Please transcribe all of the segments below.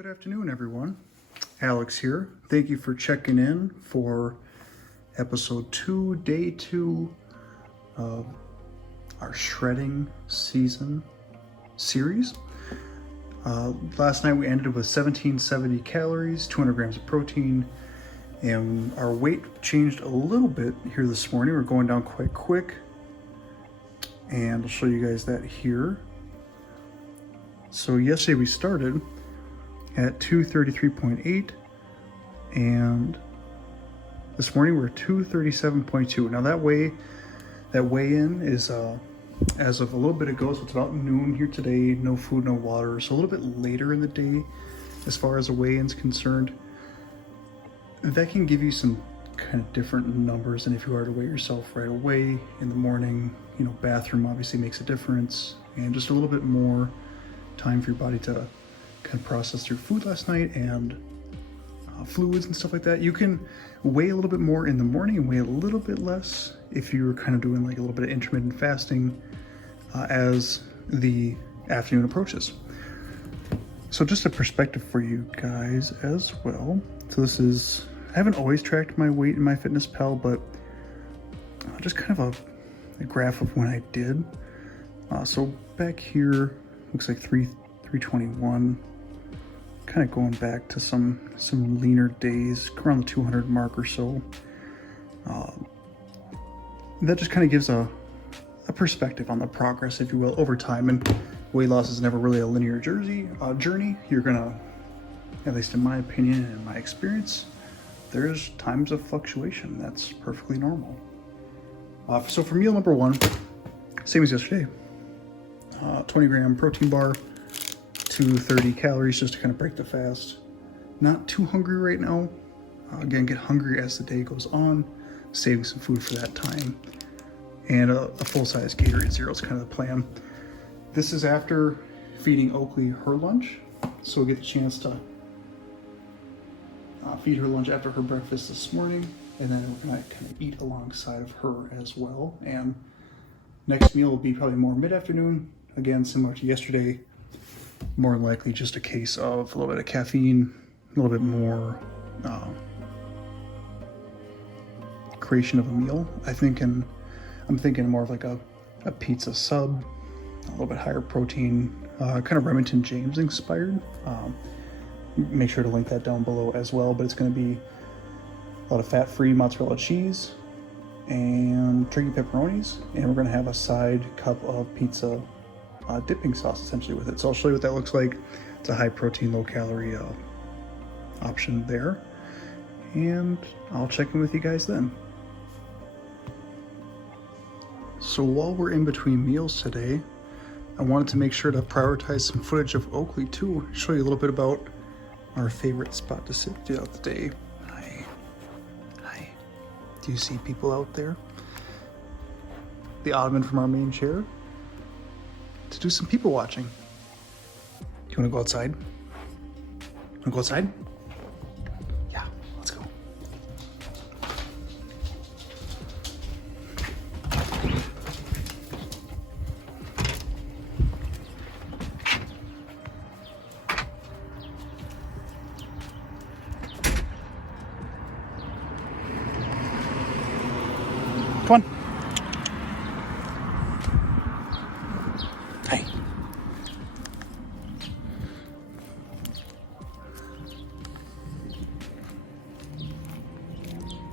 Good afternoon, everyone. Alex here. Thank you for checking in for episode 2, day 2 of our shredding season series. Last night we ended with 1770 calories, 200 grams of protein, and our weight changed a little bit here this morning. We're going down quite quick, and I'll show you guys that here. So yesterday we started at 233.8, and this morning we're 237.2. Now that weigh-in is as of a little bit ago, so it's about noon here today. No food, no water, so a little bit later in the day as far as the weigh-in's concerned. That can give you some kind of different numbers than if you were to weigh yourself right away in the morning. You know, bathroom obviously makes a difference, and just a little bit more time for your body to kind of process through food last night and fluids and stuff like that. You can weigh a little bit more in the morning and weigh a little bit less if you're kind of doing like a little bit of intermittent fasting as the afternoon approaches. So just a perspective for you guys as well. So this is, I haven't always tracked my weight in MyFitnessPal, but just kind of a graph of when I did. So back here, looks like 321, kind of going back to some leaner days, around the 200 mark or so. That just kind of gives a perspective on the progress, if you will, over time. And weight loss is never really a linear journey. You're gonna, at least in my opinion and in my experience, there's times of fluctuation. That's perfectly normal. So for meal number 1, same as yesterday. 20 gram protein bar, 230 calories just to kind of break the fast. Not too hungry right now. Again, get hungry as the day goes on, saving some food for that time. And a full-size Gatorade Zero is kind of the plan. This is after feeding Oakley her lunch, so we get the chance to feed her lunch after her breakfast this morning, and then we're gonna kind of eat alongside of her as well. And next meal will be probably more mid-afternoon. Again, similar to yesterday, more than likely just a case of a little bit of caffeine, a little bit more creation of a meal. I'm thinking more of like a pizza sub, a little bit higher protein, kind of Remington James inspired. Make sure to link that down below as well, but it's going to be a lot of fat-free mozzarella cheese and turkey pepperonis, and we're going to have a side cup of pizza dipping sauce essentially with it. So I'll show you what that looks like. It's a high protein, low calorie option there, and I'll check in with you guys then. So while we're in between meals today, I wanted to make sure to prioritize some footage of Oakley too, show you a little bit about our favorite spot to sit throughout the day. Hi. Do you see people out there? The ottoman from our main chair to do some people watching. Do you want to go outside? Want to go outside? Yeah, let's go. Come on. Hey.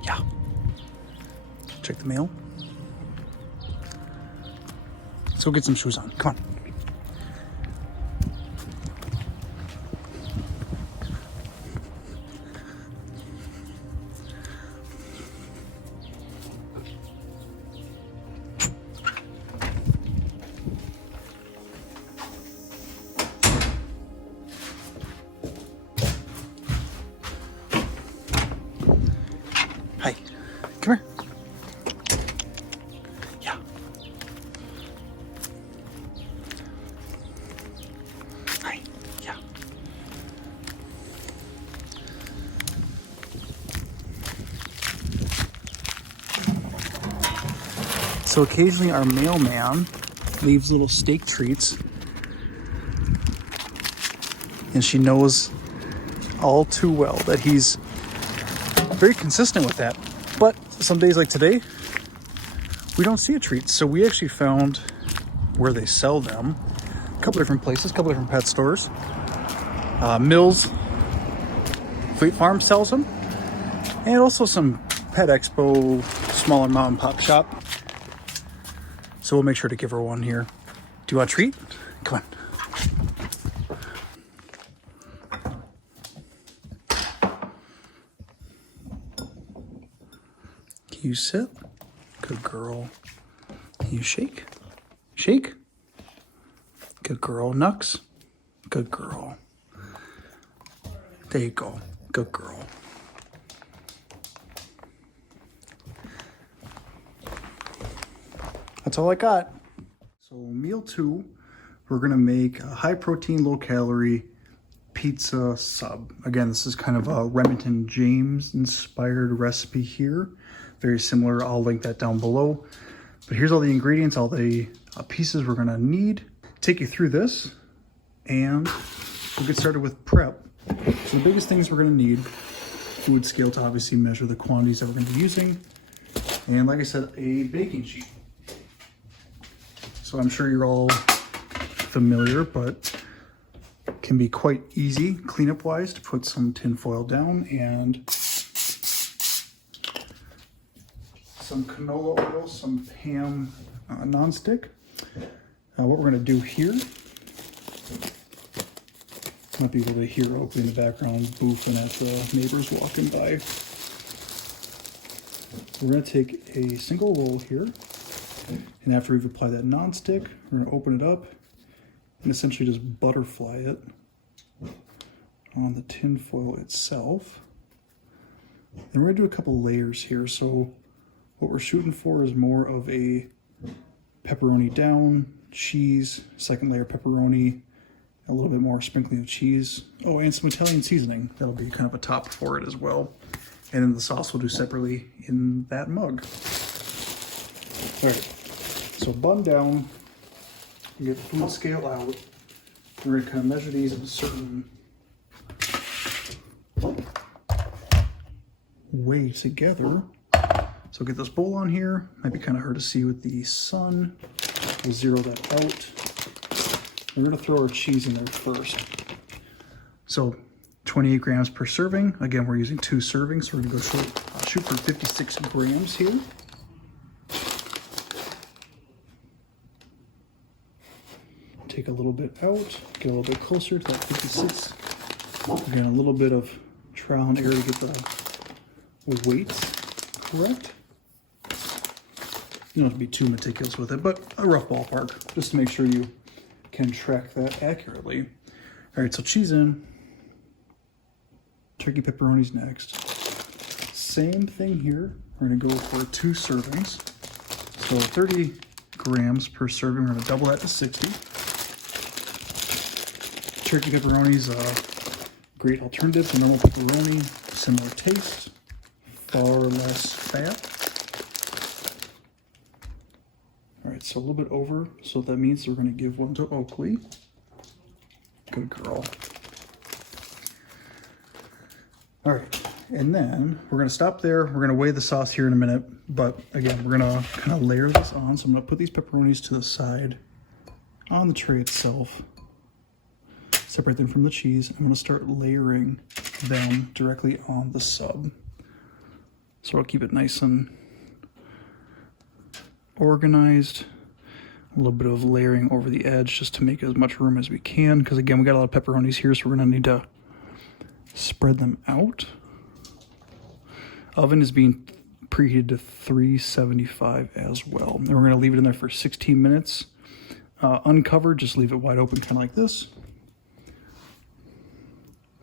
Yeah. Check the mail. Let's go get some shoes on. Come on. Hi, come here. Yeah. Hi, yeah. So occasionally our mailman leaves little steak treats, and she knows all too well that he's very consistent with that. But some days like today, we don't see a treat. So we actually found where they sell them. A couple different places, a couple different pet stores. Mills Fleet Farm sells them. And also some Pet Expo, smaller mom and pop shop. So we'll make sure to give her one here. Do you want a treat? Come on. Can you sit? Good girl. Can you shake? Shake? Good girl. Nux? Good girl. There you go. Good girl. That's all I got. So meal 2, we're gonna make a high protein, low calorie pizza sub. Again, this is kind of a Remington James inspired recipe here. Very similar, I'll link that down below. But here's all the ingredients, all the pieces we're gonna need. Take you through this and we'll get started with prep. So the biggest things we're gonna need, food scale to obviously measure the quantities that we're gonna be using. And like I said, a baking sheet. So I'm sure you're all familiar, but can be quite easy cleanup wise to put some tin foil down and some canola oil, some Pam nonstick. What we're gonna do here, might be able to hear Oakley in the background boofing at the neighbors walking by. We're gonna take a single roll here, and after we've applied that nonstick, we're gonna open it up and essentially just butterfly it on the tin foil itself. And we're gonna do a couple layers here. So what we're shooting for is more of a pepperoni down, cheese, second layer pepperoni, a little bit more sprinkling of cheese. Oh, and some Italian seasoning. That'll be kind of a top for it as well. And then the sauce we'll do separately in that mug. All right, so bun down, you get the food scale out. We're gonna kind of measure these in a certain way together. So get this bowl on here. Might be kind of hard to see with the sun. We'll zero that out. We're gonna throw our cheese in there first. So 28 grams per serving. Again, we're using 2 servings, so we're gonna go shoot for 56 grams here. Take a little bit out, get a little bit closer to that 56. Again, a little bit of trial and error to get the weights correct. You don't have to be too meticulous with it, but a rough ballpark, just to make sure you can track that accurately. All right, so cheese in. Turkey pepperonis next. Same thing here. We're gonna go for 2 servings. So 30 grams per serving. We're gonna double that to 60. Turkey pepperonis, great alternative to normal pepperoni. Similar taste, far less fat. All right, so a little bit over. So that means we're gonna give one to Oakley. Good girl. All right, and then we're gonna stop there. We're gonna weigh the sauce here in a minute, but again, we're gonna kind of layer this on. So I'm gonna put these pepperonis to the side on the tray itself. Separate them from the cheese. I'm gonna start layering them directly on the sub. So I'll keep it nice and organized. A little bit of layering over the edge just to make as much room as we can, because again, we got a lot of pepperonis here, so we're gonna need to spread them out. Oven is being preheated to 375 as well. And we're gonna leave it in there for 16 minutes. Uncovered, just leave it wide open, kind of like this.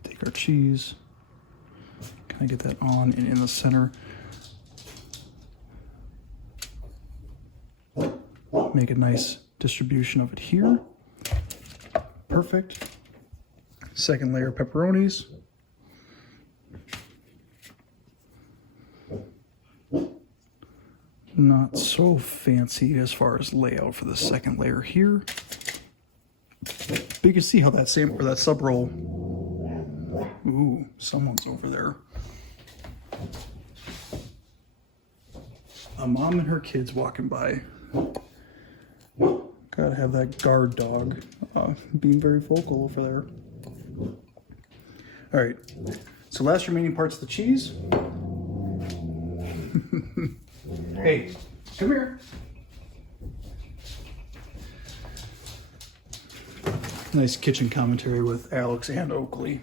Take our cheese, kind of get that on and in the center. Make a nice distribution of it here. Perfect. Second layer of pepperonis. Not so fancy as far as layout for the second layer here. But you can see how that sub roll Ooh, someone's over there. A mom and her kids walking by. Gotta have that guard dog being very vocal over there. All right, so last remaining parts of the cheese. Hey, come here. Nice kitchen commentary with Alex and Oakley.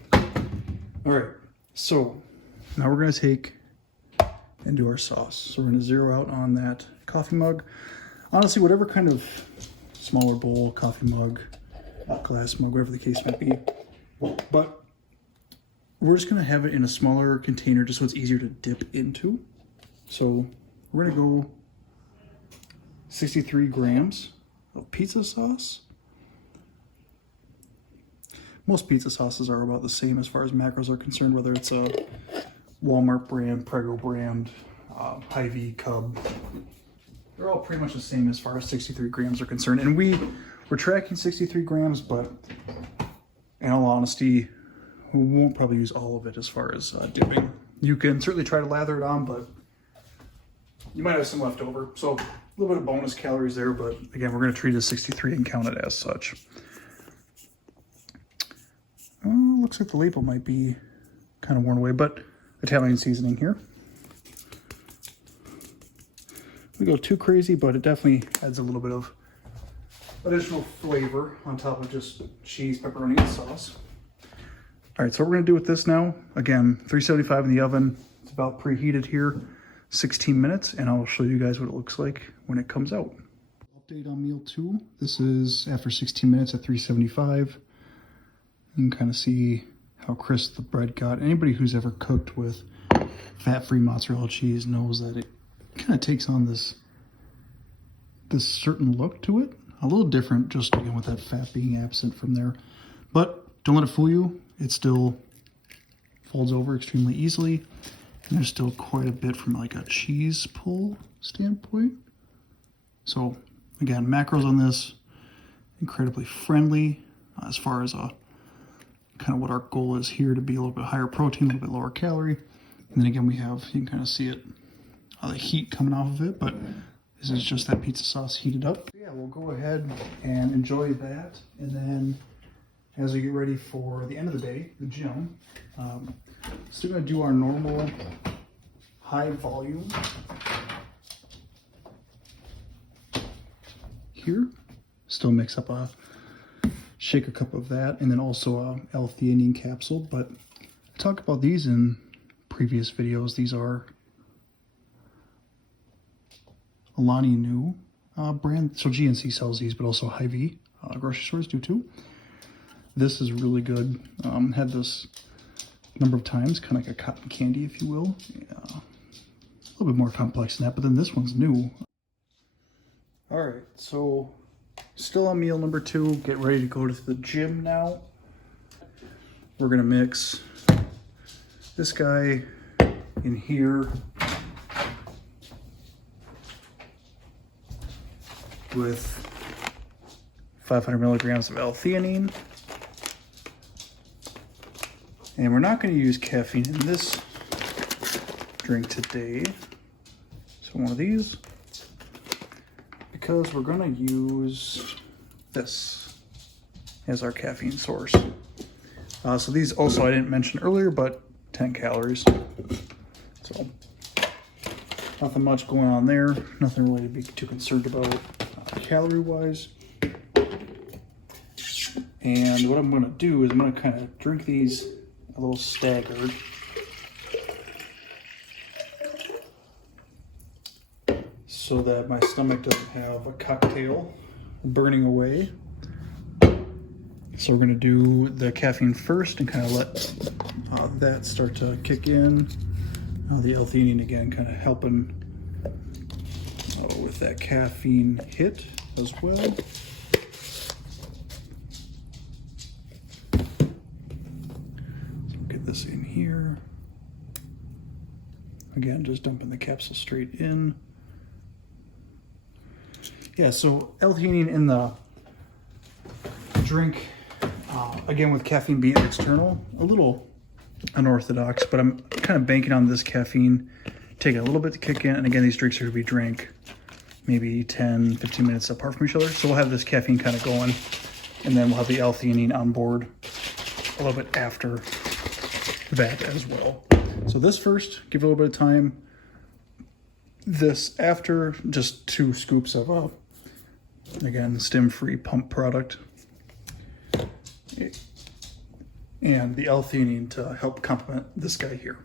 All right, so now we're gonna take and do our sauce. So we're gonna zero out on that coffee mug. Honestly, whatever kind of smaller bowl, coffee mug, glass mug, whatever the case might be. But we're just gonna have it in a smaller container just so it's easier to dip into. So we're gonna go 63 grams of pizza sauce. Most pizza sauces are about the same as far as macros are concerned, whether it's a Walmart brand, Prego brand, Hy-Vee, Cub. They're all pretty much the same as far as 63 grams are concerned. And we're tracking 63 grams, but in all honesty, we won't probably use all of it as far as dipping. You can certainly try to lather it on, but you might have some left over. So a little bit of bonus calories there, but again, we're gonna treat it as 63 and count it as such. Looks like the label might be kind of worn away, but Italian seasoning here. We go too crazy, but it definitely adds a little bit of additional flavor on top of just cheese, pepperoni, and sauce. All right, so what we're gonna do with this now, again, 375 in the oven. It's about preheated here, 16 minutes, and I'll show you guys what it looks like when it comes out. Update on meal 2. This is after 16 minutes at 375. You can kind of see how crisp the bread got. Anybody who's ever cooked with fat-free mozzarella cheese knows that it kind of takes on this certain look to it. A little different, just again with that fat being absent from there. But don't let it fool you. It still folds over extremely easily. And there's still quite a bit from like a cheese pull standpoint. So again, macros on this, incredibly friendly as far as kind of what our goal is here, to be a little bit higher protein, a little bit lower calorie. And then again, we have, you can kind of see it, the heat coming off of it, but this is just that pizza sauce heated up. Yeah, we'll go ahead and enjoy that. And then as we get ready for the end of the day, the gym, still gonna do our normal high volume here. Still mix up shake a cup of that, and then also a L-theanine capsule. But I talked about these in previous videos. These are Alani Nu brand. So GNC sells these, but also Hy-Vee grocery stores do too. This is really good. Had this a number of times, kind of like a cotton candy, if you will. A little bit more complex than that, but then this one's new. All right, so still on meal number 2. Get ready to go to the gym now. We're gonna mix this guy in here with 500 milligrams of L-theanine. And we're not going to use caffeine in this drink today. So one of these, because we're going to use this as our caffeine source. So these also I didn't mention earlier, but 10 calories. So nothing much going on there. Nothing really to be too concerned about calorie-wise. And what I'm going to do is I'm going to kind of drink these a little staggered. So that my stomach doesn't have a cocktail burning away. So we're going to do the caffeine first and kind of let that start to kick in. The L-theanine again kind of helping with that caffeine hit as well. This in here. Again, just dumping the capsule straight in. Yeah, so L-theanine in the drink, again with caffeine being external, a little unorthodox, but I'm kind of banking on this caffeine taking a little bit to kick in. And again, these drinks are to be drank maybe 10, 15 minutes apart from each other. So we'll have this caffeine kind of going, and then we'll have the L-theanine on board a little bit after that as well. So this first, give it a little bit of time. This after, just 2 scoops of, again, stim-free pump product. And the L-theanine to help complement this guy here.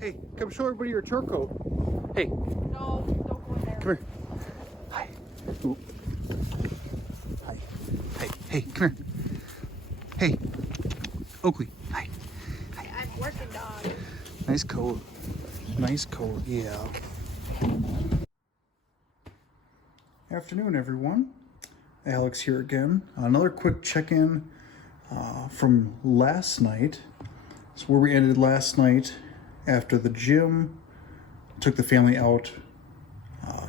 Hey, come show everybody your turco. Hey. No, don't go in there. Come here. Hi. Ooh. Hi. Hey, hey, come here. Hey. Oakley. Hi. I'm working, dog. Nice coat. Nice coat, yeah. Afternoon, everyone. Alex here again. Another quick check-in from last night. So where we ended last night after the gym, took the family out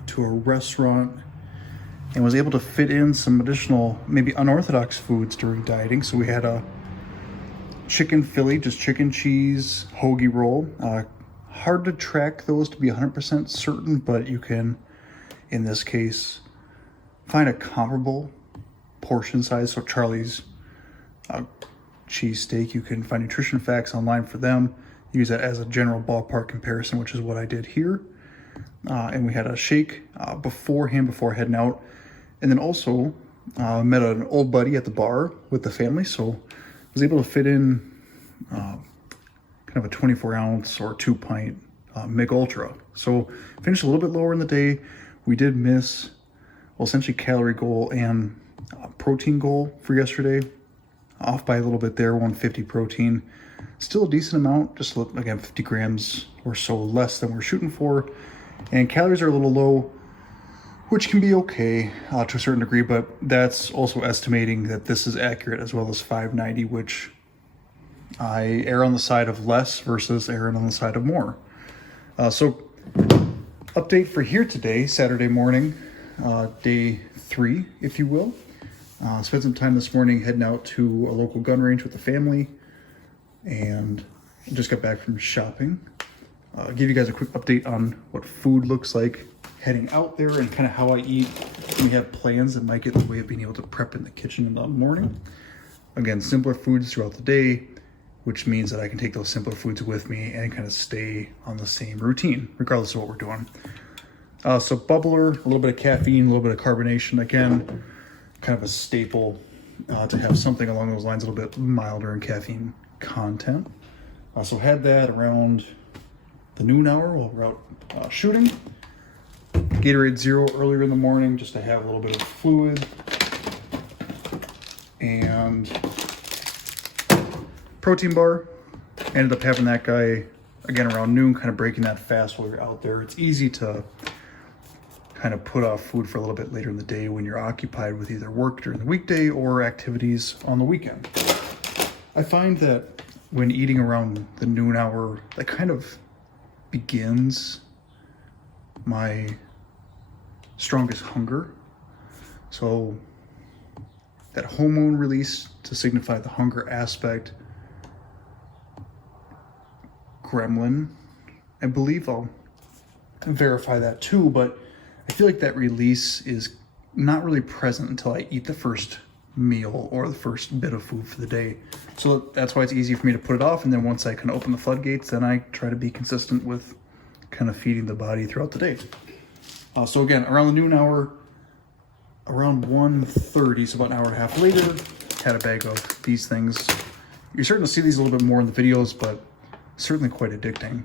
to a restaurant and was able to fit in some additional, maybe unorthodox foods during dieting. So we had a chicken Philly, just chicken cheese hoagie roll. Hard to track those to be 100% certain, but you can, in this case, find a comparable portion size. So Charlie's cheesesteak, you can find nutrition facts online for them. Use that as a general ballpark comparison, which is what I did here. And we had a shake beforehand before heading out. And then also met an old buddy at the bar with the family. So was able to fit in kind of a 24 ounce or 2 pint Mig Ultra. So finished a little bit lower in the day. We did miss, well, essentially calorie goal and protein goal for yesterday. Off by a little bit there, 150 protein. Still a decent amount, just again 50 grams or so less than we're shooting for. And calories are a little low, which can be okay to a certain degree, but that's also estimating that this is accurate as well as 590, which I err on the side of less versus erring on the side of more. So update for here today, Saturday morning, day 3, if you will. Spent some time this morning heading out to a local gun range with the family and just got back from shopping. Give you guys a quick update on what food looks like heading out there and kind of how I eat. We have plans that might get in the way of being able to prep in the kitchen in the morning. Again, simpler foods throughout the day, which means that I can take those simpler foods with me and kind of stay on the same routine, regardless of what we're doing. So bubbler, a little bit of caffeine, a little bit of carbonation. Again, kind of a staple to have something along those lines, a little bit milder in caffeine content. So had that around the noon hour while we're out shooting. Gatorade Zero earlier in the morning just to have a little bit of fluid. And protein bar. Ended up having that guy again around noon, kind of breaking that fast while you're out there. It's easy to kind of put off food for a little bit later in the day when you're occupied with either work during the weekday or activities on the weekend. I find that when eating around the noon hour, that kind of begins my strongest hunger. So that hormone release to signify the hunger aspect, gremlin, I believe I'll verify that too, but I feel like that release is not really present until I eat the first meal or the first bit of food for the day. So that's why it's easy for me to put it off. And then once I kind of open the floodgates, then I try to be consistent with kind of feeding the body throughout the day. So again, around the noon hour, around 1:30, so about an hour and a half later, had a bag of these things. You're starting to see these a little bit more in the videos, but certainly quite addicting.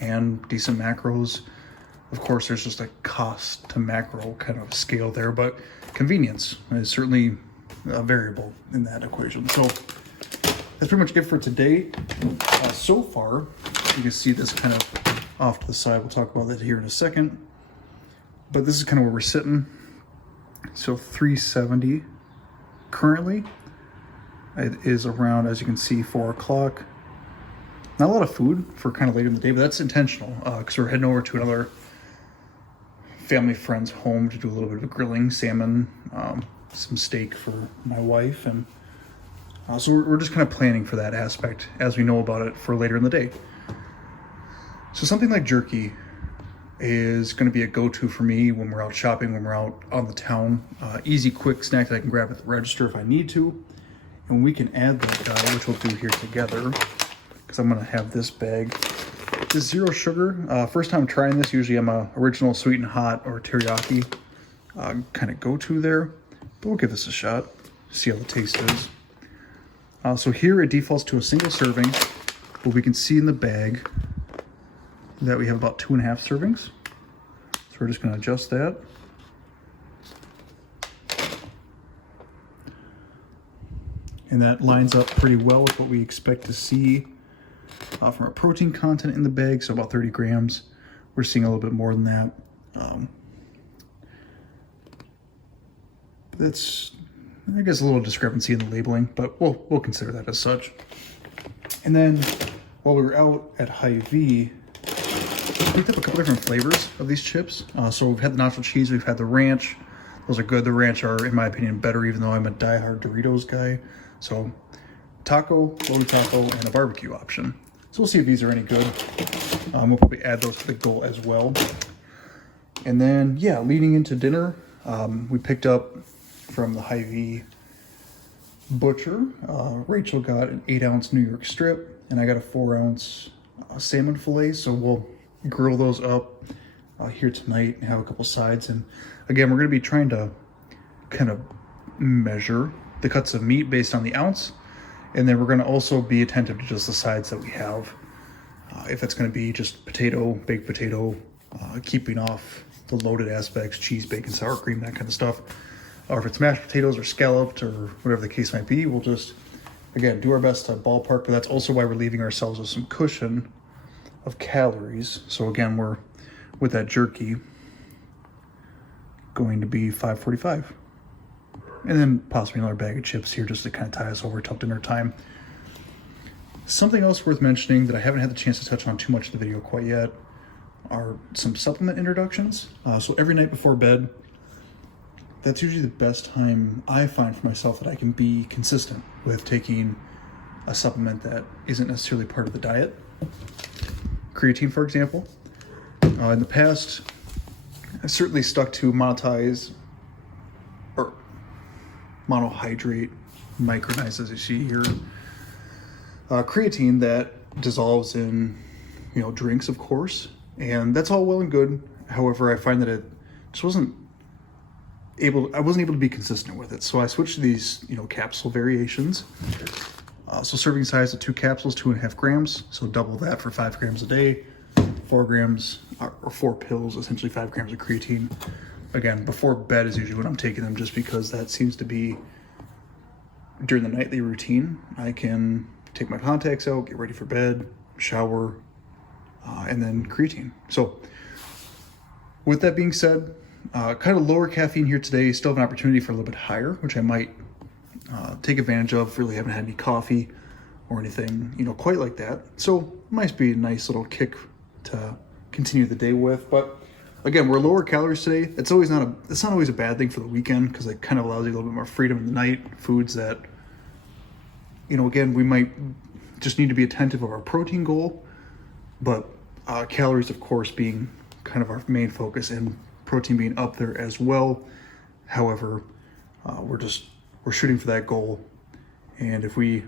And decent macros. Of course, there's just a cost to macro kind of scale there, but convenience is certainly a variable in that equation. So that's pretty much it for today. So far, you can see this kind of off to the side. We'll talk about that here in a second. But this is kind of where we're sitting. So 370 currently. It is around, as you can see, 4 o'clock. Not a lot of food for kind of later in the day, but that's intentional because we're heading over to another family friend's home to do a little bit of a grilling, salmon, some steak for my wife. And so we're just kind of planning for that aspect as we know about it for later in the day. So something like jerky is going to be a go-to for me when we're out shopping, when we're out on the town. Easy, quick snack that I can grab at the register if I need to. And we can add that guy, which we'll do here together, because I'm going to have this bag. This zero sugar. First time trying this, usually I'm a original sweet and hot or teriyaki kind of go-to there. But we'll give this a shot, see how the taste is. So here it defaults to a single serving. But we can see in the bag that we have about 2.5 servings. So we're just going to adjust that. And that lines up pretty well with what we expect to see from our protein content in the bag. So about 30 grams. We're seeing a little bit more than that. That's, I guess, a little discrepancy in the labeling, but we'll consider that as such. And then while we were out at Hy-Vee, we picked up a couple different flavors of these chips. So we've had the nacho cheese, we've had the ranch. Those are good. The ranch are, in my opinion, better, even though I'm a diehard Doritos guy. So taco, loaded taco, and a barbecue option. So we'll see if these are any good. We'll probably add those to the goal as well. And then, yeah, leading into dinner, we picked up from the Hy-Vee butcher. Rachel got an 8-ounce New York strip, and I got a 4-ounce salmon fillet. So we'll grill those up here tonight and have a couple sides. And again, we're going to be trying to kind of measure the cuts of meat based on the ounce. And then we're going to also be attentive to just the sides that we have. If it's going to be just potato, baked potato, keeping off the loaded aspects, cheese, bacon, sour cream, that kind of stuff. Or if it's mashed potatoes or scalloped or whatever the case might be, we'll just, again, do our best to ballpark. But that's also why we're leaving ourselves with some cushion of calories. So again, we're, with that jerky, going to be 545. And then possibly another bag of chips here just to kind of tie us over till dinner time. Something else worth mentioning that I haven't had the chance to touch on too much in the video quite yet are some supplement introductions. So every night before bed, that's usually the best time I find for myself that I can be consistent with taking a supplement that isn't necessarily part of the diet. Creatine, for example. In the past, I certainly stuck to monohydrate, micronized as you see here. Creatine that dissolves in, drinks, of course, and that's all well and good. However, I find that it just wasn't able to be consistent with it. So I switched to these, capsule variations. So serving size of 2 capsules, 2.5 grams. So double that for 5 grams a day, 4 grams or 4 pills, essentially 5 grams of creatine. Again, before bed is usually when I'm taking them, just because that seems to be during the nightly routine. I can take my contacts out, get ready for bed, shower, and then creatine. So with that being said, kind of lower caffeine here today, still have an opportunity for a little bit higher, which I might take advantage of. Really haven't had any coffee or anything, quite like that. So might be a nice little kick to continue the day with. But again, we're lower calories today. It's not always a bad thing for the weekend, because it kind of allows you a little bit more freedom in the night. Foods that, again, we might just need to be attentive of our protein goal, but calories, of course, being kind of our main focus, and protein being up there as well. However, we're shooting for that goal, and if we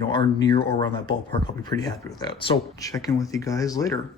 are near or around that ballpark, I'll be pretty happy with that. So check in with you guys later.